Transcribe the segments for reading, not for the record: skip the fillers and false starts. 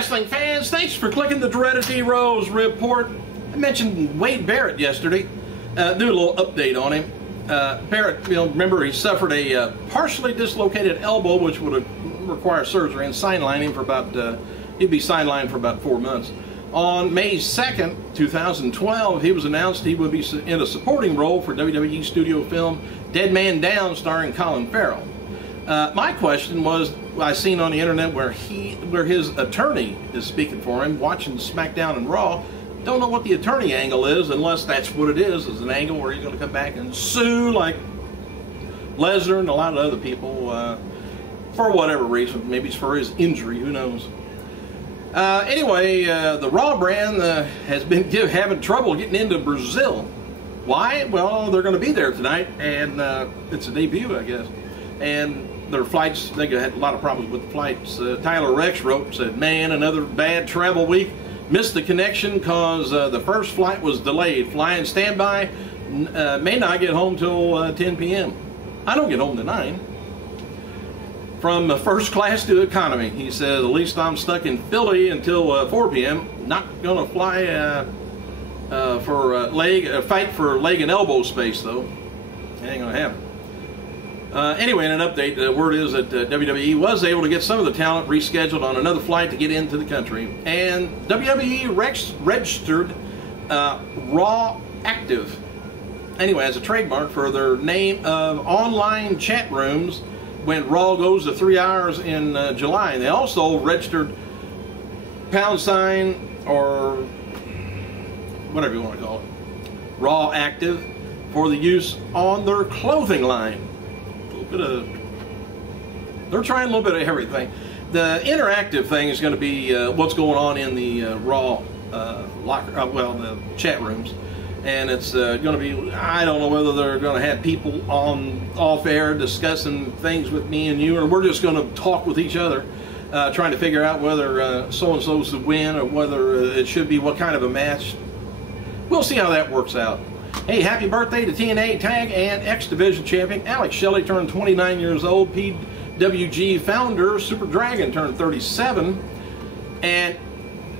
wrestling fans, thanks for clicking the dreaded D-Rose report. I mentioned Wade Barrett yesterday. Do a little update on him. Barrett, remember he suffered a partially dislocated elbow, which would require surgery, and sidelined for about, he'd be sidelined for about 4 months. On May 2nd, 2012, he was announced he would be in a supporting role for WWE studio film Dead Man Down, starring Colin Farrell. My question was, I seen on the internet where his attorney is speaking for him, watching SmackDown and Raw. Don't know what the attorney angle is, unless that's what it is an angle where he's going to come back and sue like Lesnar and a lot of other people for whatever reason. Maybe it's for his injury, who knows. Anyway, the Raw brand has been having trouble getting into Brazil. Why? Well, they're going to be there tonight, and it's a debut, I guess. And their flights, they had a lot of problems with the flights. Tyler Rex wrote, said, "Man, another bad travel week. Missed the connection because the first flight was delayed. Flying standby, may not get home till 10 p.m. I don't get home till 9. From first class to economy," he says. "At least I'm stuck in Philly until 4 p.m. Not gonna fly fight for leg and elbow space though. It ain't gonna happen." Anyway, in an update, the word is that WWE was able to get some of the talent rescheduled on another flight to get into the country, and WWE registered Raw Active anyway as a trademark for their name of online chat rooms when Raw goes to 3 hours in July. And they also registered # or whatever you want to call it, Raw Active, for the use on their clothing line. They're trying a little bit of everything. The interactive thing is going to be what's going on in the Raw the chat rooms. And it's going to be, I don't know whether they're going to have people off air discussing things with me and you, or we're just going to talk with each other, trying to figure out whether so-and-so's to win, or whether it should be what kind of a match. We'll see how that works out. Hey, happy birthday to TNA Tag and X Division Champion Alex Shelley, turned 29 years old. PWG founder Super Dragon turned 37. And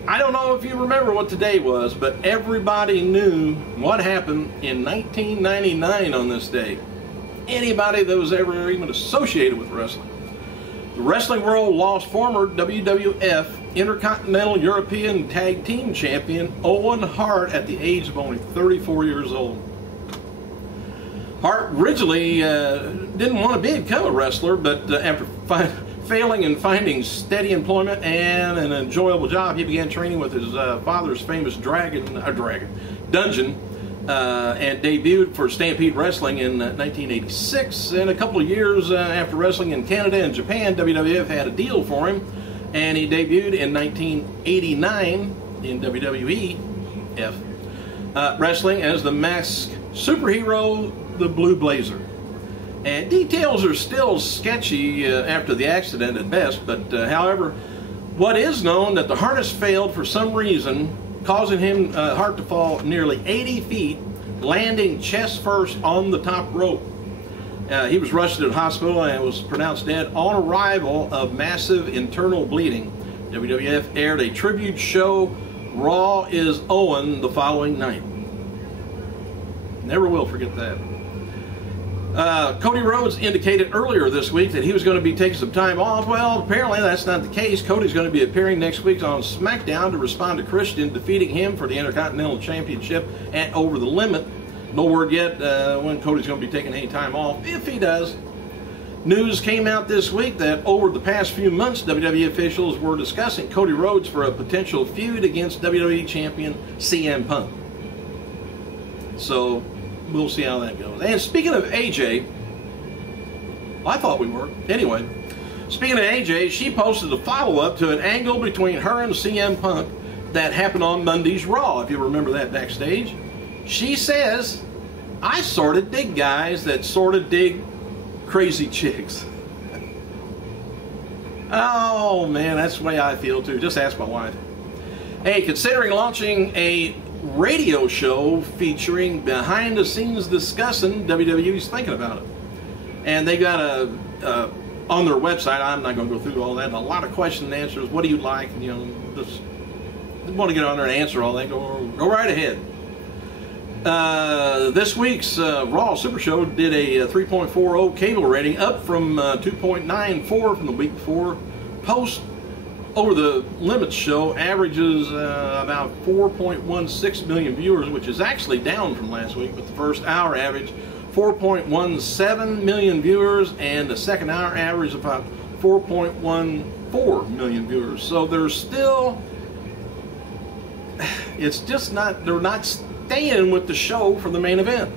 I don't know if you remember what today was, but everybody knew what happened in 1999 on this day. Anybody that was ever even associated with wrestling. The wrestling world lost former WWF Intercontinental European Tag Team Champion Owen Hart at the age of only 34 years old. Hart originally didn't want to become a wrestler, but after failing in finding steady employment and an enjoyable job, he began training with his father's famous dungeon, and debuted for Stampede Wrestling in 1986. And a couple of years after wrestling in Canada and Japan, WWF had a deal for him, and he debuted in 1989 in WWEF, wrestling as the masked superhero, the Blue Blazer. And details are still sketchy after the accident at best, but however, what is known that the harness failed for some reason, causing him Hart to fall nearly 80 feet, landing chest first on the top rope. He was rushed to the hospital and was pronounced dead on arrival of massive internal bleeding. WWF aired a tribute show, Raw is Owen, the following night. Never will forget that. Cody Rhodes indicated earlier this week that he was going to be taking some time off. Well, apparently that's not the case. Cody's going to be appearing next week on SmackDown to respond to Christian defeating him for the Intercontinental Championship at Over the Limit. No word yet when Cody's going to be taking any time off, if he does. News came out this week that over the past few months, WWE officials were discussing Cody Rhodes for a potential feud against WWE Champion CM Punk. So we'll see how that goes. And speaking of AJ, I thought we were. Anyway, speaking of AJ, she posted a follow-up to an angle between her and CM Punk that happened on Monday's Raw, if you remember that backstage. She says, "I sort of dig guys that sort of dig crazy chicks." Oh man, that's the way I feel too. Just ask my wife. Hey, considering launching a radio show featuring behind the scenes discussing, WWE's thinking about it. And they got a on their website. I'm not going to go through all that. A lot of question and answers. What do you like? You know, just want to get on there and answer all that. Go right ahead. This week's Raw Super Show did a 3.40 cable rating, up from 2.94 from the week before. Post over the limits show averages about 4.16 million viewers, which is actually down from last week, but the first hour average 4.17 million viewers, and the second hour average about 4.14 million viewers. So there's still, it's just not, they're not staying with the show for the main event.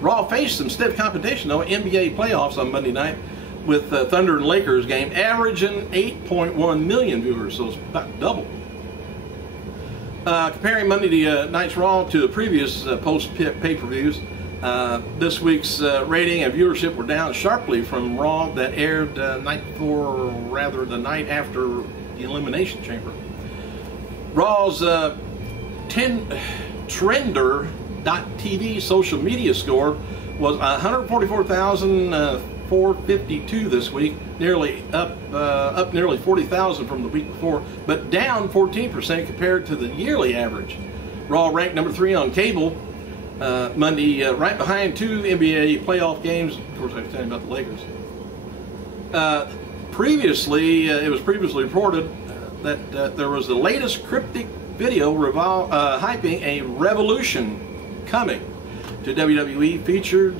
Raw faced some stiff competition though, NBA playoffs on Monday night, with Thunder and Lakers game, averaging 8.1 million viewers, so it's about double. Comparing Monday night's Raw to the previous post-pay-per-views, this week's rating and viewership were down sharply from Raw that aired the night after the Elimination Chamber. Raw's Trender.tv social media score was 144,452 this week, nearly up nearly 40,000 from the week before, but down 14% compared to the yearly average. Raw ranked number 3 on cable Monday, right behind 2 NBA playoff games. Of course, I was telling you about the Lakers. It was previously reported that there was the latest cryptic video hyping a revolution coming to WWE, featured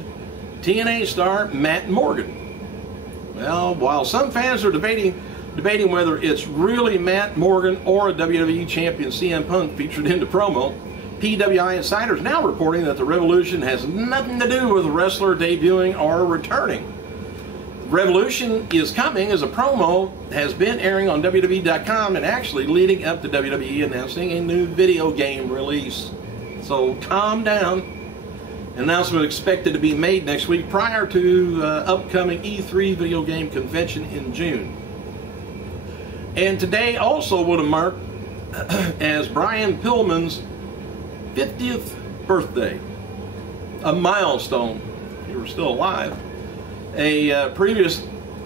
TNA star Matt Morgan. Well, while some fans are debating whether it's really Matt Morgan or a WWE champion CM Punk featured in the promo, PWI Insider is now reporting that the revolution has nothing to do with the wrestler debuting or returning. Revolution is coming as a promo has been airing on WWE.com and actually leading up to WWE announcing a new video game release. So calm down. An announcement expected to be made next week prior to upcoming E3 video game convention in June. And today also would have marked as Brian Pillman's 50th birthday, a milestone if he were still alive. A previous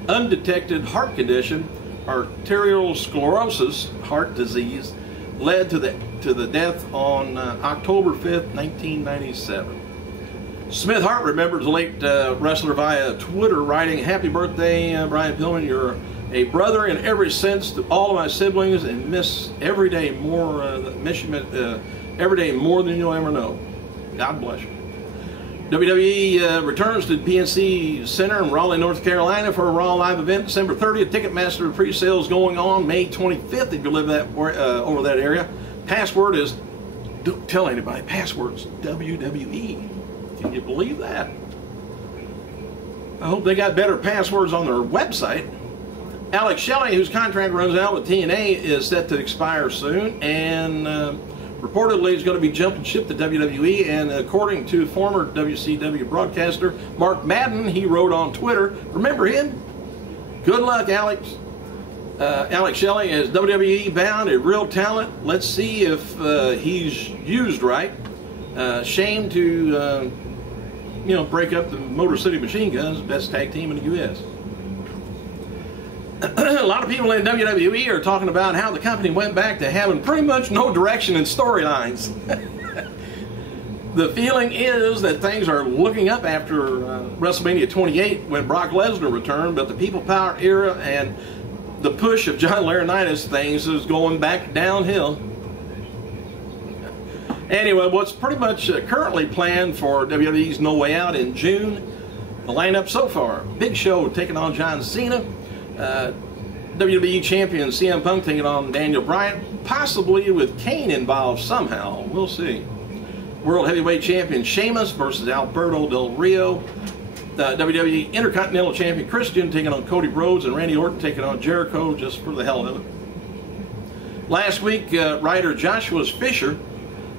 undetected heart condition, arteriosclerosis, heart disease, led to the death on October 5th, 1997. Smith Hart remembers the late wrestler via Twitter, writing, "Happy birthday, Brian Pillman. You're a brother in every sense to all of my siblings, and miss every day more. Every day more than you'll ever know. God bless you." WWE returns to the PNC Center in Raleigh, North Carolina for a Raw Live event December 30th. Ticketmaster pre-sales going on May 25th if you live over that area. Password is, don't tell anybody, password's WWE. Can you believe that? I hope they got better passwords on their website. Alex Shelley, whose contract runs out with TNA, is set to expire soon, and reportedly is going to be jumping ship to WWE. And according to former WCW broadcaster Mark Madden, he wrote on Twitter, remember him? Good luck, Alex. Alex Shelley is WWE bound, a real talent. Let's see if he's used right. Shame to break up the Motor City Machine Guns, best tag team in the U.S. A lot of people in WWE are talking about how the company went back to having pretty much no direction in storylines. The feeling is that things are looking up after WrestleMania 28 when Brock Lesnar returned, but the People Power era and the push of John Laurinaitis, things is going back downhill. Anyway, what's pretty much currently planned for WWE's No Way Out in June, the lineup so far: Big Show taking on John Cena, WWE Champion CM Punk taking on Daniel Bryan, possibly with Kane involved somehow, we'll see. World Heavyweight Champion Sheamus versus Alberto Del Rio, WWE Intercontinental Champion Christian taking on Cody Rhodes, and Randy Orton taking on Jericho just for the hell of it. Last week, writer Joshua Fisher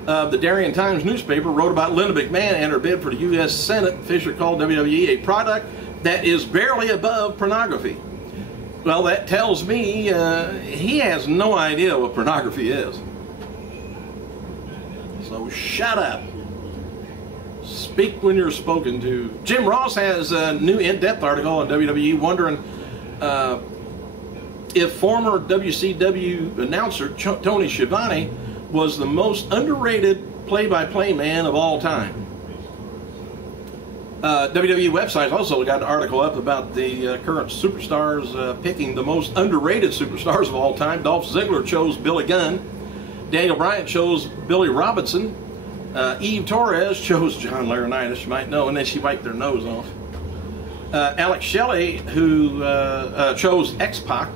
of the Darien Times newspaper wrote about Linda McMahon and her bid for the U.S. Senate. Fisher called WWE a product that is barely above pornography. Well, that tells me he has no idea what pornography is. So shut up. Speak when you're spoken to. Jim Ross has a new in-depth article on WWE, wondering if former WCW announcer Tony Schiavone was the most underrated play-by-play man of all time. WWE website also got an article up about the current superstars picking the most underrated superstars of all time. Dolph Ziggler chose Billy Gunn. Daniel Bryan chose Billy Robinson. Eve Torres chose John Laurinaitis, you might know, and then she wiped their nose off. Alex Shelley, who chose X-Pac.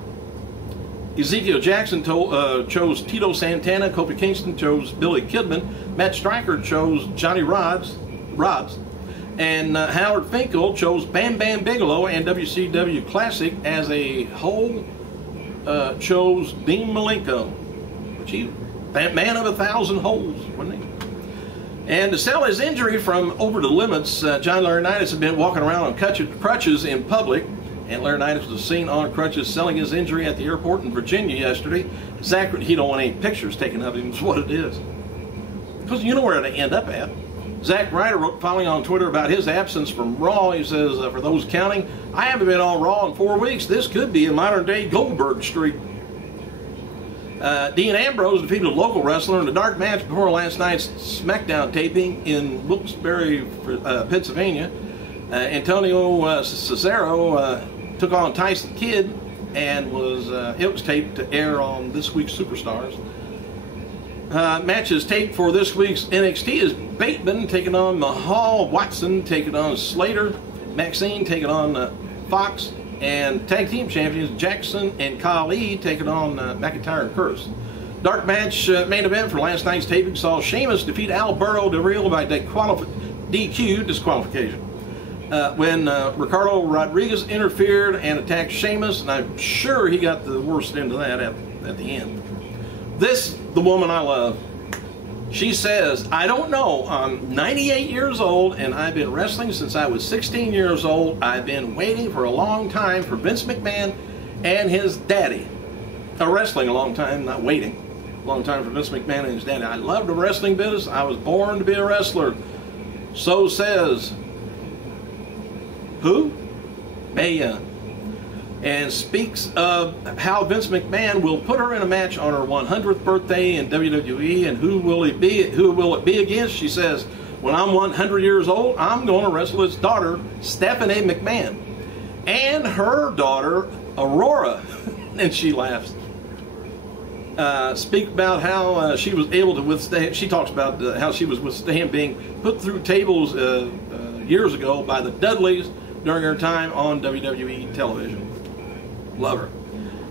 Ezekiel Jackson chose Tito Santana. Kofi Kingston chose Billy Kidman. Matt Stryker chose Johnny Rods. And Howard Finkel chose Bam Bam Bigelow, and WCW Classic as a whole chose Dean Malenko, which he, man of 1,000 holes, wasn't he? And to sell his injury from Over the Limits, John Laurinaitis had been walking around on crutches in public, and Laurinaitis was seen on crutches selling his injury at the airport in Virginia yesterday. Zach, he don't want any pictures taken of him, is what it is. Because you know where they end up at. Zack Ryder wrote following on Twitter about his absence from Raw. He says, for those counting, I haven't been on Raw in 4 weeks. This could be a modern-day Goldberg streak. Dean Ambrose defeated a local wrestler in a dark match before last night's SmackDown taping in Wilkes-Barre, Pennsylvania. Antonio Cesaro took on Tyson Kidd, and it was taped to air on this week's Superstars. Matches taped for this week's NXT is Bateman taking on Mahal, Watson taking on Slater, Maxine taking on Fox, and tag team champions Jackson and Khali taking on McIntyre and Curtis. Dark match main event for last night's taping saw Sheamus defeat Alberto Del Rio by DQ disqualification. When Ricardo Rodriguez interfered and attacked Sheamus, and I'm sure he got the worst end of that at the end. This, the woman I love, she says, I don't know, I'm 98 years old and I've been wrestling since I was 16 years old. I've been waiting for a long time for Vince McMahon and his daddy. Wrestling a long time, not waiting. A long time for Vince McMahon and his daddy. I love the wrestling business. I was born to be a wrestler. So says, who? Mae Young. And speaks of how Vince McMahon will put her in a match on her 100th birthday in WWE, and who will it be against? She says, when I'm 100 years old, I'm going to wrestle his daughter, Stephanie McMahon, and her daughter, Aurora. And she laughs. Speak about how she was able to withstand, she talks about how she was withstand being put through tables years ago by the Dudleys during her time on WWE television. Love her.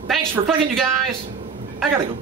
Thanks for clicking, you guys. I gotta go.